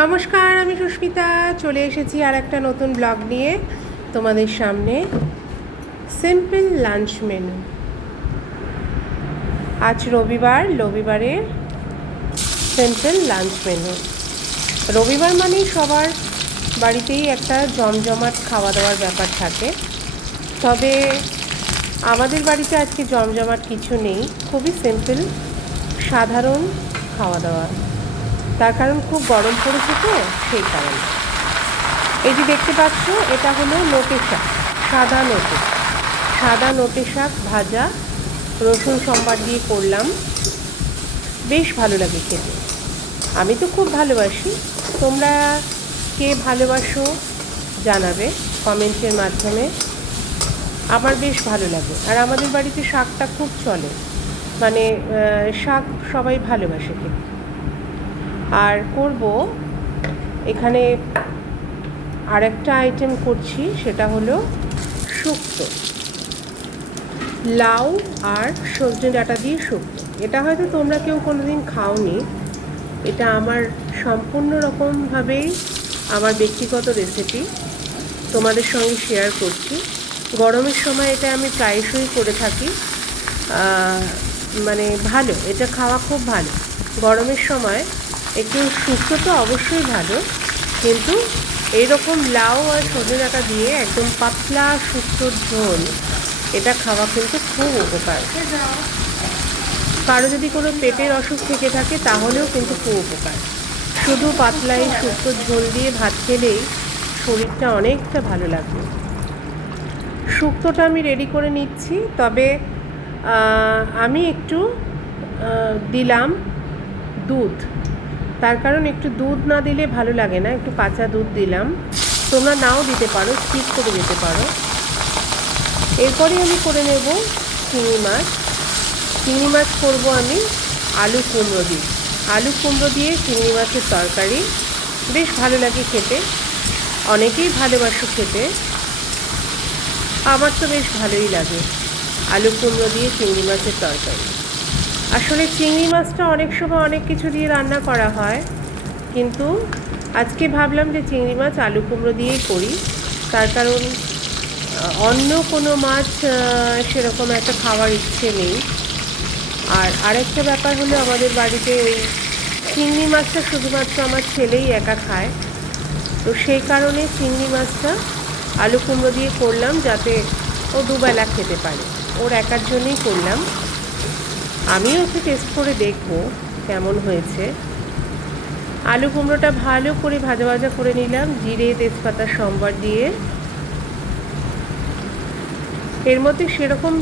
নমস্কার, আমি সুস্মিতা চলে এসেছি আর একটা নতুন ব্লগ নিয়ে তোমাদের সামনে। Simple lunch menu. আজ রবিবারে সিম্পল লাঞ্চ মেনু। রবিবার মানেই সবার বাড়িতেই একটা জমজমাট খাওয়া দাওয়ার ব্যাপার থাকে, তবে আমাদের বাড়িতে আজকে জমজমাট কিছু নেই, খুবই সিম্পল সাধারণ খাওয়া দাওয়া। তার কারণ খুব গরম পড়েছে তো, সেই কারণে। এই যে দেখতে পাচ্ছ, এটা হলো নোটে শাক, সাদা নোটে শাক ভাজা, রসুন সম্বার দিয়ে করলাম। বেশ ভালো লাগে খেতে, আমি তো খুব ভালোবাসি। তোমরা কে ভালোবাসো জানাবে কমেন্টের মাধ্যমে। আমার বেশ ভালো লাগে, আর আমাদের বাড়িতে শাকটা খুব চলে, মানে শাক সবাই ভালোবাসে খেতে। আর করব এখানে আরেকটা আইটেম করছি, সেটা হলো শুক্তো, লাউ আর সজনে ডাঁটা দিয়ে শুক্তো। এটা হয়তো তোমরা কেউ কোনোদিন খাওনি, এটা আমার সম্পূর্ণ রকমভাবেই আমার ব্যক্তিগত রেসিপি, তোমাদের সঙ্গে শেয়ার করছি। গরমের সময় এটা আমি প্রায়শই করে থাকি, মানে ভালো, এটা খাওয়া খুব ভালো গরমের সময়। একটু শুক্তো তো অবশ্যই ভালো, কিন্তু এইরকম লাউ আর সজনে ডাঁটা দিয়ে একদম পাতলা শুক্তোর ঝোল, এটা খাওয়া কিন্তু খুব উপকার। কারো যদি কোনো পেটের অসুখ থেকে থাকে তাহলেও কিন্তু খুব উপকার। শুধু পাতলা এই শুক্তোর ঝোল দিয়ে ভাত খেলেই শরীরটা অনেকটা ভালো লাগবে। শুক্তোটা আমি রেডি করে নিচ্ছি, তবে আমি একটু দিলাম দুধ। তার কারণ একটু দুধ না দিলে ভালো লাগে না, একটু কাঁচা দুধ দিলাম। তোমরা নাও দিতে পারো, স্কিপ করে দিতে পারো। এরপরে আমি করে নেব চিংড়ি মাছ করব আমি আলু কুমড়ো দিয়ে চিংড়ি মাছের তরকারি। বেশ ভালো লাগে খেতে, অনেকেই ভালোবাসো খেতে, আমার তো বেশ ভালোই লাগে আলু কুমড়ো দিয়ে চিংড়ি মাছের তরকারি। আসলে চিংড়ি মাছটা অনেক সময় অনেক কিছু দিয়ে রান্না করা হয়, কিন্তু আজকে ভাবলাম যে চিংড়ি মাছ আলু কুমড়ো দিয়েই করি। তার কারণ অন্য কোনো মাছ সেরকম একটা খাওয়ার ইচ্ছে নেই। আর আরেকটা ব্যাপার হলো, আমাদের বাড়িতে ওই চিংড়ি মাছটা শুধুমাত্র আমার ছেলেই একা খায়, তো সেই কারণে চিংড়ি মাছটা আলু কুমড়ো দিয়ে করলাম, যাতে ও দুবেলা খেতে পারে। ওর একার জন্যই করলাম, আমিও একটু টেস্ট করে দেখব কেমন হয়েছে। আলু কুমড়োটা ভালো করে ভাজা করে নিলাম জিরে তেজপাতা সম্বার দিয়ে। এর মধ্যে সেরকম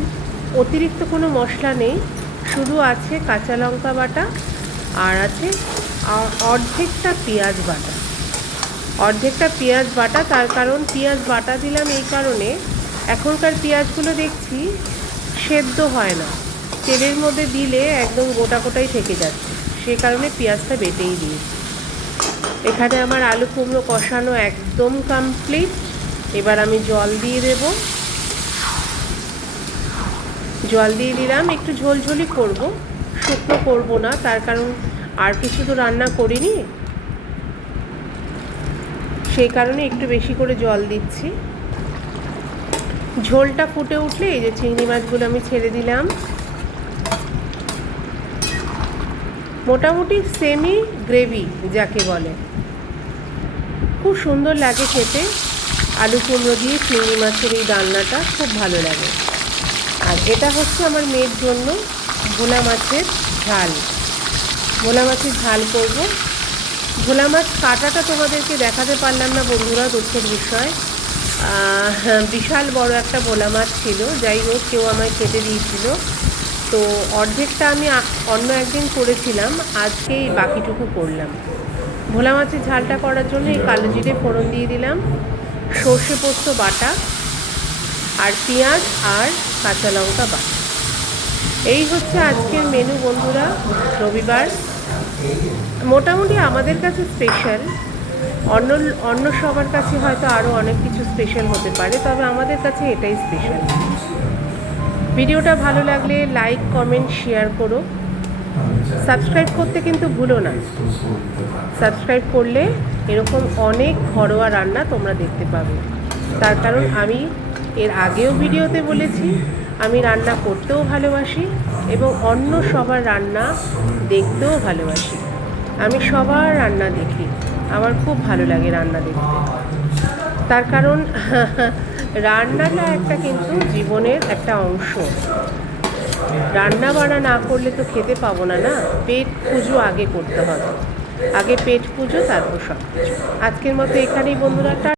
অতিরিক্ত কোনো মশলা নেই, শুধু আছে কাঁচা লঙ্কা বাটা আর আছে অর্ধেকটা পেঁয়াজ বাটা। তার কারণ পেঁয়াজ বাটা দিলাম এই কারণে, এখনকার পেঁয়াজগুলো দেখছি সেদ্ধ হয় না, তেলের মধ্যে দিলে একদম গোটাই থেকে যাচ্ছে, সে কারণে পেঁয়াজটা বেটেই দিয়েছি। এখানে আমার আলু কুমড়ো কষানো একদম কমপ্লিট। এবার আমি জল দিয়ে দিলাম, একটু ঝোলঝোলি করব, শুকনো করব না, তার কারণ আর কিছু তো রান্না করিনি, সেই কারণে একটু বেশি করে জল দিচ্ছি। ঝোলটা ফুটে উঠলে এই যে চিংড়ি মাছগুলো আমি ছেড়ে দিলাম। মোটামুটি সেমি গ্রেভি যাকে বলে, খুব সুন্দর লাগে খেতে। আলু কুমড়ো দিয়ে চিংড়ি মাছের এই রান্নাটা খুব ভালো লাগে। আর এটা হচ্ছে আমার মেয়ের জন্য ভোলা মাছের ঝাল করব। ভোলা মাছ কাটাটা তোমাদেরকে দেখাতে পারলাম না বন্ধুরা, দুঃখের বিষয়। বিশাল বড় একটা ভোলা মাছ ছিল, যাই হোক কেউ আমায় কেটে দিয়েছিল, তো অর্ধেকটা আমি অন্য একদিন করেছিলাম, আজকে এই বাকিটুকু করলাম। ভোলা মাছের ঝালটা করার জন্য এই কালো জিরে ফোড়ন দিয়ে দিলাম, সর্ষে পোস্ত বাটা আর পেঁয়াজ আর কাঁচা লঙ্কা বাটা। এই হচ্ছে আজকের মেনু বন্ধুরা, রবিবার। মোটামুটি আমাদের কাছে স্পেশাল, অন্য সবার কাছে হয়তো আরও অনেক কিছু স্পেশাল হতে পারে, তবে আমাদের কাছে এটাই স্পেশাল। ভিডিওটা ভালো লাগলে লাইক কমেন্ট শেয়ার করো। সাবস্ক্রাইব করতে কিন্তু ভুলো না। সাবস্ক্রাইব করলে এরকম অনেক ঘরোয়া রান্না তোমরা দেখতে পাবে। তার কারণ আমি এর আগেও ভিডিওতে বলেছি, আমি রান্না করতেও ভালোবাসি এবং অন্য সবার রান্না দেখতেও ভালোবাসি। আমি সবার রান্না দেখি, আমার খুব ভালো লাগে রান্না দেখতে। তার কারণ রান্নাটা একটা কিন্তু জীবনের একটা অংশ। রান্না বান্না না করলে তো খেতে পাবো না, না? পেট পুজো আগে করতে হবে, আগে পেট পুজো, তারপর সব কিছু। আজকের মতো এখানেই বন্ধুরা।